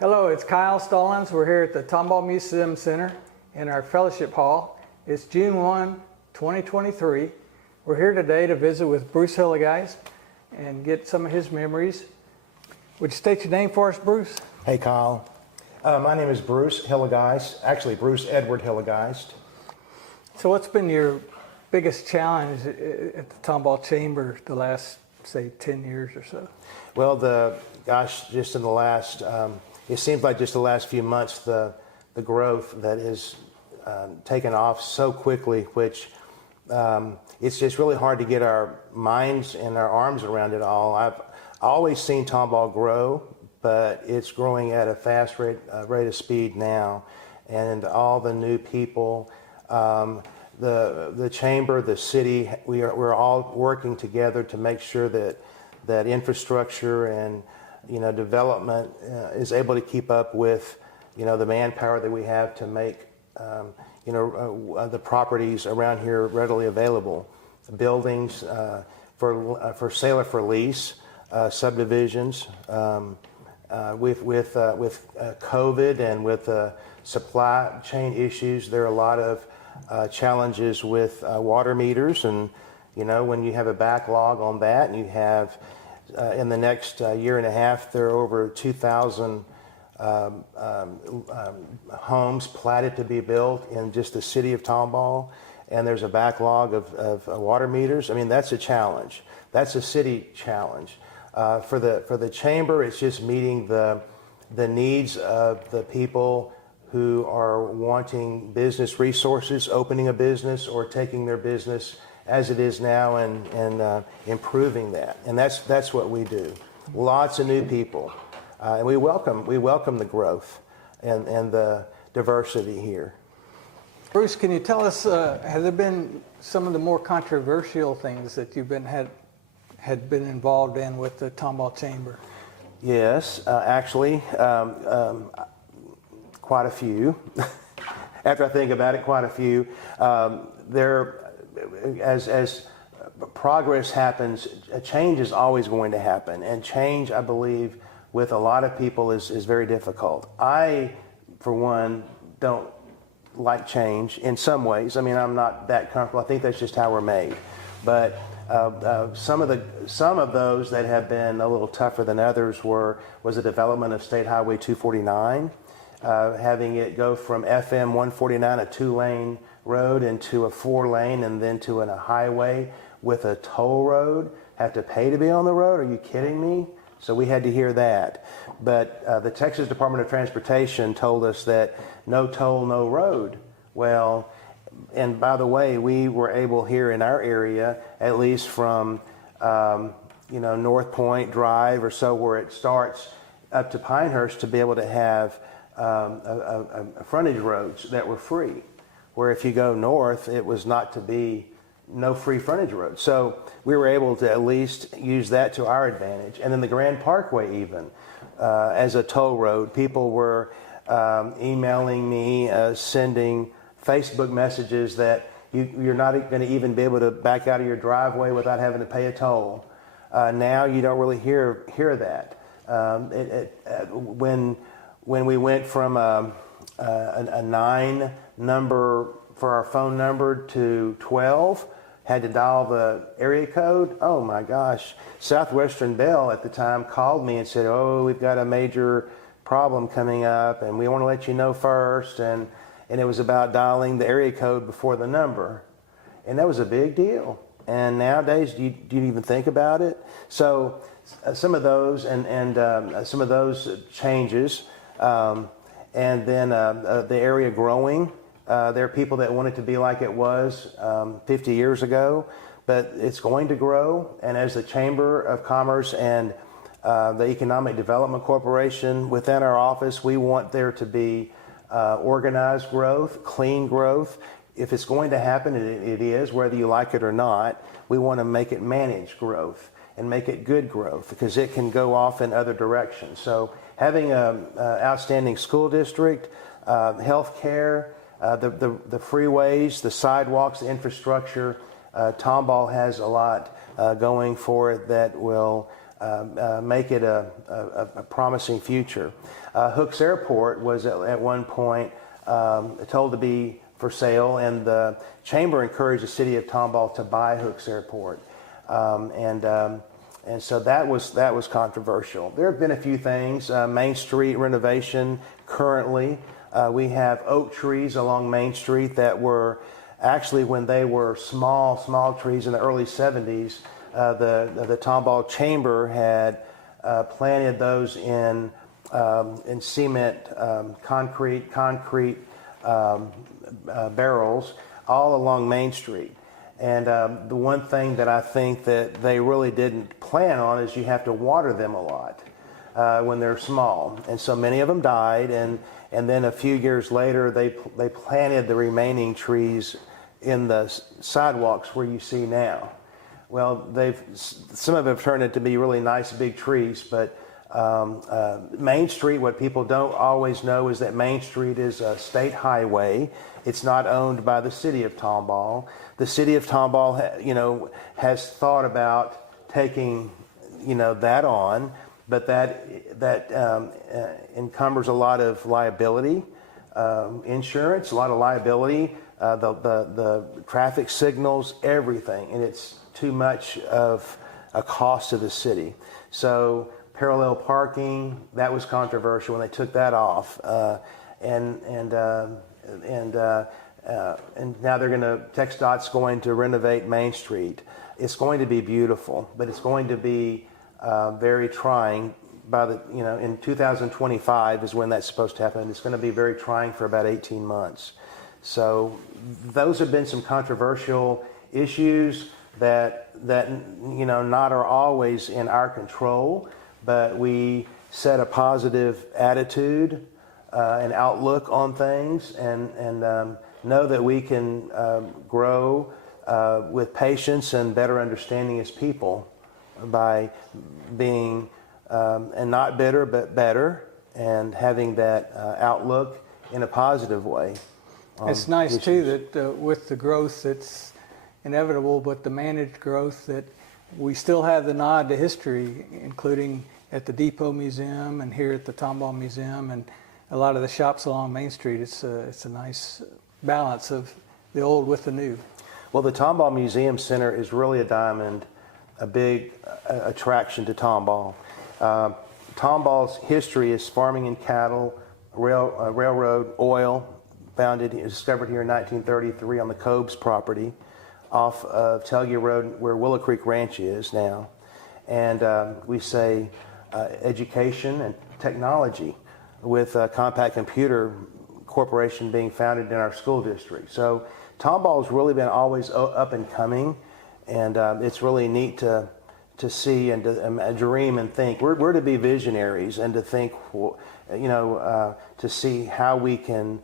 Hello, it's Kyle Stallones. We're here at the Tomball Museum Center in our fellowship hall. It's June 1, 2023. We're here today to visit with Bruce Hillegeist and get some of his memories. Would you state your name for us, Bruce? Hey, Kyle. My name is Bruce Hillegeist, actually Bruce Edward Hillegeist. So what's been your biggest challenge at the Tomball Chamber the last, say, 10 years or so? Well, just in the last, it seems like just the last few months, the growth that has taken off so quickly, which it's just really hard to get our minds and our arms around it all. I've always seen Tomball grow, but it's growing at a fast rate of speed now. And all the new people, the chamber, the city, we're all working together to make sure that infrastructure and development is able to keep up with the manpower that we have to make the properties around here readily available. The buildings for sale or for lease, subdivisions. With COVID and with supply chain issues, there are a lot of challenges with water meters, and when you have a backlog on that, and you have in the next year and a half, there are over 2,000 homes platted to be built in just the City of Tomball, and there's a backlog of water meters. I mean, that's a challenge. That's a city challenge. For the chamber, it's just meeting the needs of the people who are wanting business resources, opening a business, or taking their business as it is now and improving that. And that's what we do. Lots of new people, and we welcome the growth and the diversity here. Bruce, can you tell us, have there been some of the more controversial things that you've had been involved in with the Tomball Chamber? Yes, actually, quite a few. After I think about it, quite a few. As progress happens, a change is always going to happen, and change, I believe, with a lot of people is very difficult. I, for one, don't like change in some ways. I mean, I'm not that comfortable. I think that's just how we're made. But some of those that have been a little tougher than others was the development of State Highway 249, having it go from FM 149, a 2-lane road, into a 4-lane, and then to a highway with a toll road. Have to pay to be on the road? Are you kidding me? So we had to hear that. But the Texas Department of Transportation told us that no toll, no road. Well, and by the way, we were able here in our area, at least from North Point Drive or so, where it starts, up to Pinehurst, to be able to have frontage roads that were free. Where if you go north, it was not to be no free frontage roads. So we were able to at least use that to our advantage. And then the Grand Parkway, even as a toll road, people were emailing me, sending Facebook messages that you're not going to even be able to back out of your driveway without having to pay a toll. Now you don't really hear that. When we went from a 9 number for our phone number to 12, had to dial the area code. Oh my gosh. Southwestern Bell at the time called me and said, oh, we've got a major problem coming up and we want to let you know first. And it was about dialing the area code before the number. And that was a big deal. And nowadays, do you even think about it? So some of those and some of those changes, and then the area growing. There are people that want it to be like it was 50 years ago, but it's going to grow. And as the Chamber of Commerce and the Economic Development Corporation within our office, we want there to be organized growth, clean growth. If it's going to happen, it is, whether you like it or not. We want to make it managed growth and make it good growth, because it can go off in other directions. So having an outstanding school district, health care, the freeways, the sidewalks, the infrastructure, Tomball has a lot going for it that will make it a promising future. Hooks Airport was at one point told to be for sale, and the chamber encouraged the city of Tomball to buy Hooks Airport, and so that was controversial. There have been a few things. Main Street renovation currently. We have oak trees along Main Street that were actually, when they were small trees in the early 70s, the Tomball Chamber had planted those in cement, concrete barrels all along Main Street. And the one thing that I think that they really didn't plan on is you have to water them a lot when they're small. And so many of them died, and then a few years later they planted the remaining trees in the sidewalks where you see now. Well, some of them have turned into be really nice big trees, but Main Street, what people don't always know is that Main Street is a state highway. It's not owned by the City of Tomball. The City of Tomball, has thought about taking, that on, but that encumbers a lot of liability, insurance, a lot of liability, the traffic signals, everything, and it's too much of a cost to the city. So parallel parking, that was controversial when they took that off, and now they're going to, TxDOT's going to renovate Main Street. It's going to be beautiful, but it's going to be very trying. In 2025 is when that's supposed to happen. It's going to be very trying for about 18 months. So those have been some controversial issues that not are always in our control, but we set a positive attitude and outlook on things, and know that we can grow with patience and better understanding as people by being and not bitter but better, and having that outlook in a positive way. It's nice too that with the growth that's inevitable, but the managed growth, that we still have the nod to history, including at the Depot Museum and here at the Tomball Museum and a lot of the shops along Main Street. It's a nice balance of the old with the new. Well, the Tomball Museum Center is really a big attraction to Tomball. Tomball's history is farming and cattle, railroad, oil, discovered here in 1933 on the Cobb's property off of Telgia Road where Willow Creek Ranch is now. And we say education and technology, with Compact Computer Corporation being founded in our school district. So Tomball's really been always up and coming, and it's really neat to see and to dream and think. We're to be visionaries and to think, to see how we can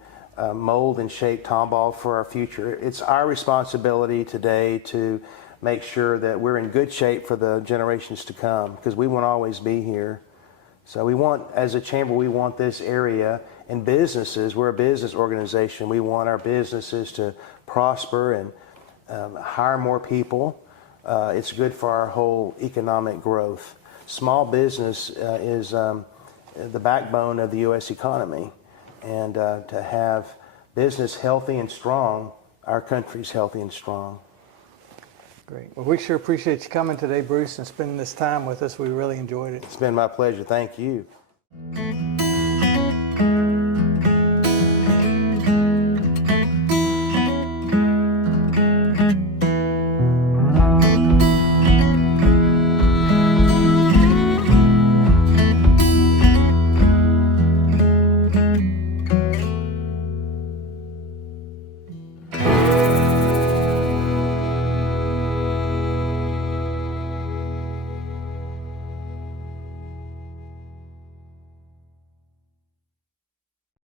mold and shape Tomball for our future. It's our responsibility today to make sure that we're in good shape for the generations to come, because we won't always be here. So we want, as a chamber, we want this area, and businesses, we're a business organization, we want our businesses to prosper and hire more people. It's good for our whole economic growth. Small business is the backbone of the U.S. economy. And to have business healthy and strong, our country's healthy and strong. Great. Well, we sure appreciate you coming today, Bruce, and spending this time with us. We really enjoyed it. It's been my pleasure. Thank you.